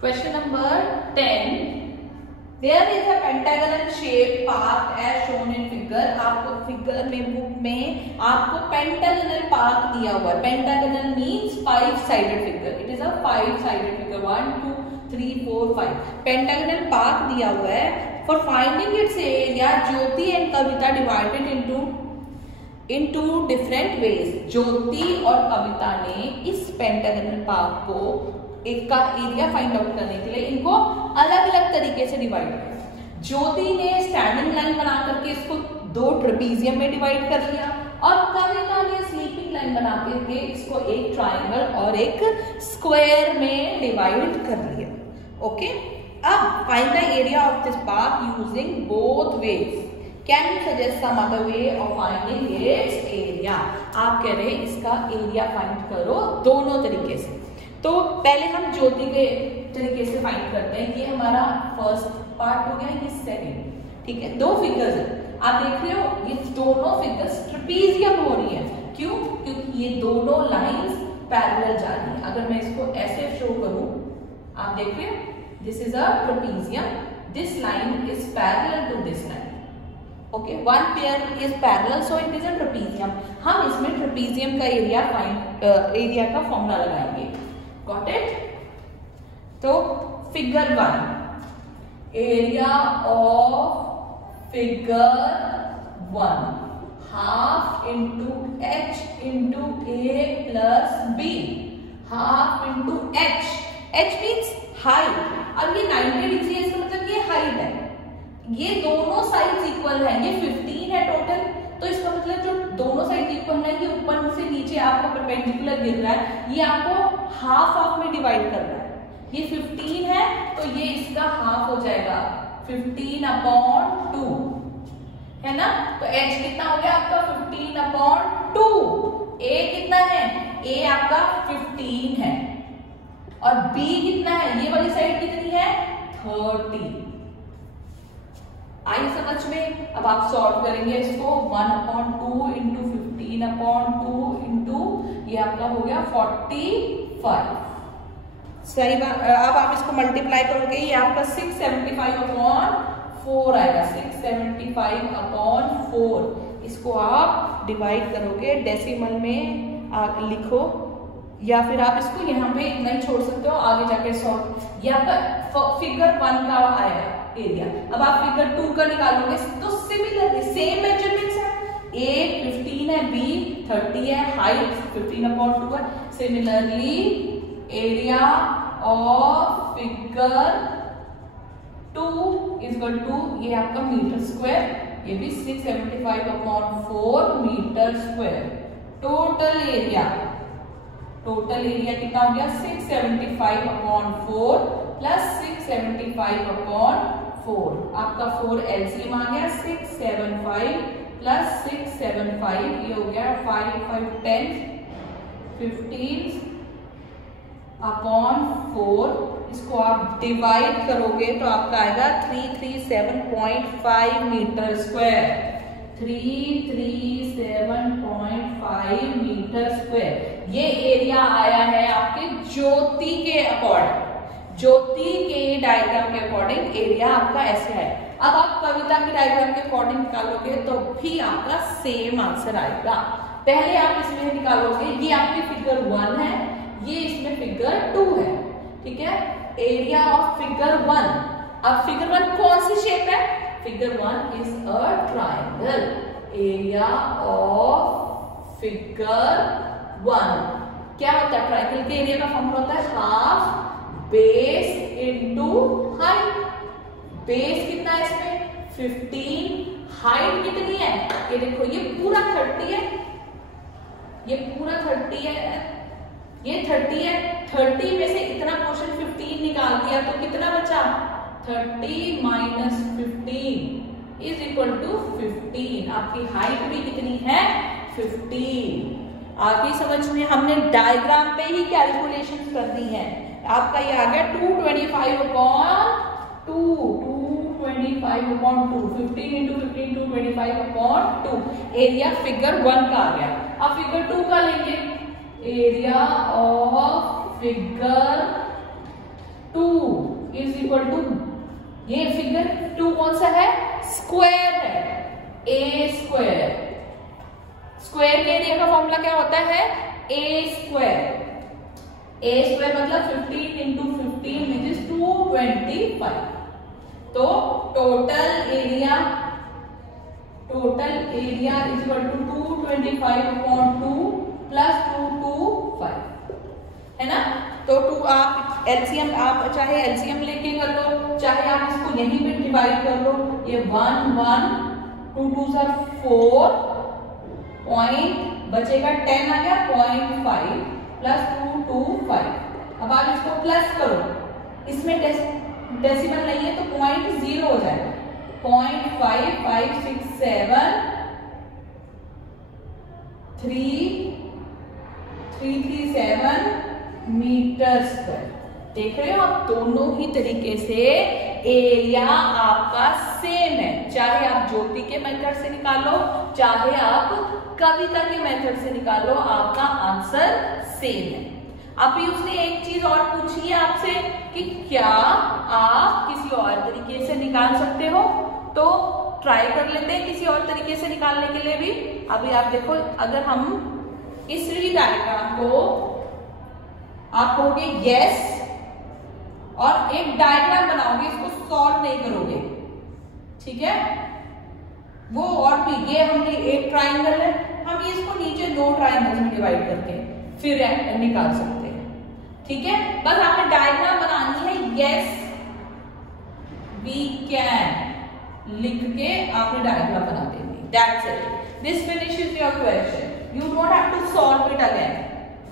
Question number 10. There is a pentagonal shape path as shown in figure. आपको figure में book में आपको pentagonal path दिया हुआ है. Pentagonal means 5-sided figure. It is a 5-sided figure. 1, 2, 3, 4, 5. Pentagonal path दिया हुआ है. For finding its area, Jyoti and Kavita divided into different ways. ज्योति और कविता ने इस पेंटागनल पाथ को एक का एरिया फाइंड आउट करने के लिए इनको अलग अलग तरीके से डिवाइड किया. ज्योति ने स्टैंडिंग लाइन बना करके इसको 2 ट्रेपीजियम में डिवाइड कर लिया और कविता ने स्लीपिंग लाइन बना करके इसको एक ट्रायंगल और एक स्क्वायर में डिवाइड कर लिया. ओके, अब find the area of this path using both ways. Can you suggest some other way of finding its area. आप कह रहे हैं इसका एरिया फाइंड करो दोनों तरीके से. तो पहले हम ज्योति के तरीके से फाइंड करते हैं. ये हमारा फर्स्ट पार्ट हो गया, ये सेकंड. ठीक है, 2 फिगर्स है. आप देख रहे हो ये दोनों फिगर्स ट्रेपीजियम हो रही है. क्यों? क्योंकि ये दोनों लाइंस पैरेलल जा रही है. अगर मैं इसको ऐसे शो करूं, आप देख रहे हो this is a trapezium, this line is parallel to this line. Okay, one pair is parallel so it is a trapezium. हम इसमें ट्रेपीजियम का एरिया का फॉर्मूला लगाएंगे. Got it? तो figure 1, area of figure 1 half into h into a plus b, half into h. h means height. अब ये 90 degree है, इसका मतलब ये हाइट है. ये दोनों साइड्स इक्वल है. ये 15 है टोटल. तो इसका मतलब जो दोनों साइड इक्वल है, ये ऊपर से नीचे आपको परपेंडिकुलर गिर रहा है. ये आपको हाफ में डिवाइड कर रहा है. ये 15 है तो ये इसका हाफ हो जाएगा 15/2 है ना. तो h कितना हो गया आपका 15/2. a कितना है? a आपका 15 है. और b कितना है? ये वाली साइड कितनी है? 30. आई समझ में? अब आप सॉल्व करेंगे इसको. 1/2 इंटू 15/2 इंटू ये आपका हो गया 45. सही बात. अब आप इसको मल्टीप्लाई करोगे, ये आपका 675/4 आएगा. 675/4. इसको आप डिवाइड करोगे, डेसिमल में लिखो या फिर आप इसको यहाँ पे इतना ही छोड़ सकते हो, आगे जाके सॉल्व. ये आपका फिगर 1 का आया एरिया. अब आप फिगर 2 का निकालोगे तो सिमिलरली सेम मेजरमेंट्स है. a 15 है, b 30 है, हाइट 15/2 है. Similarly area of figure 2 is equal to ये आपका मीटर स्क्वायर. ये भी 675/4 मीटर स्क्वायर. टोटल एरिया कितना हो गया? 675/4 प्लस 675/4. आपका 4 एलसीएम आ गया. 675 प्लस 675 ये हो गया 5 5 10 15/4. इसको आप डिवाइड करोगे तो आपका आएगा 337.5 मीटर स्क्वायर. 337.5 metre square. ये एरिया आया है आपके ज्योति के अकॉर्डिंग. ज्योति के डायग्राम के अकॉर्डिंग एरिया आपका ऐसे है. अब आप कविता के डायग्राम के अकॉर्डिंग निकालोगे तो भी आपका सेम आंसर आएगा. पहले आप इसमें निकालोगे, ये आपकी फिगर 1 है, ये इसमें फिगर 2 है. ठीक है, एरिया ऑफ फिगर 1. अब फिगर 1 कौन सी शेप है? Figure 1 is a triangle. Area of figure 1 क्या होता है? ट्रायंगल के एरिया का फॉर्मूला होता है half base into height. Base कितना है इसमें? 15. हाइट कितनी है? ये देखो, ये पूरा 30 है, ये पूरा 30 है, ये 30 है. 30 में से इतना पोर्शन 15 निकाल दिया तो कितना बचा? 30 माइनस 15 इज इक्वल टू 15. आपकी हाइट भी कितनी है? 15. आपकी समझ में? हमने डायग्राम पे ही कैलकुलेशन करनी है. आपका ये आ गया 225/2. 225/2. 15 इंटू 15 225/2. एरिया फिगर 1 का आ गया. अब फिगर 2 का लेंगे. Area of figure 2 equal to, ये फिगर 2 कौन सा है, स्क्वायर है, ए स्क्वायर। स्क्वायर के एरिया का फॉर्मूला क्या होता है, ए स्क्वायर। ए स्क्वायर मतलब 15 इंटू 15 विच इज 225। तो total area is equal to 225/2 plus 225 है ना। तो आप एलसीएम, आप चाहे एलसीएम लेके कर लो, चाहे आप इसको यहीं पे डिवाइड कर लो। ये 1 1 2 2 4 पॉइंट बचेगा 10 आ गया 0.5 प्लस 225। अब आप इसको प्लस करो, इसमें डेसिमल नहीं है तो 0.0 हो जाएगा, 0.5567 337 मीटर स्क्वायर। देख रहे हो आप, दोनों ही तरीके से एरिया आपका सेम है, चाहे आप ज्योति के मेथड से निकालो, चाहे आप कविता के मेथड से निकालो, आपका आंसर सेम है। अभी उसने एक चीज और पूछी है आपसे कि क्या आप किसी और तरीके से निकाल सकते हो, तो ट्राई कर लेते हैं किसी और तरीके से निकालने के लिए भी। अभी आप देखो, अगर हम इस डायग्राम को आप कहोगे यस और एक डायग्राम बनाओगे, इसको सॉल्व नहीं करोगे, ठीक है। वो और भी, ये हमने एक ट्राइंगल है, हम इसको नीचे 2 ट्राइंगल्स में डिवाइड करके फिर निकाल सकते हैं, ठीक है। बस आपने डायग्राम बनानी है, यस वी कैन लिख के आपने डायग्राम बना देनी, that's it. This finishes your question, you don't have to solve it again,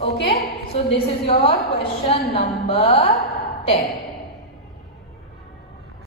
okay? So this is your question number 10.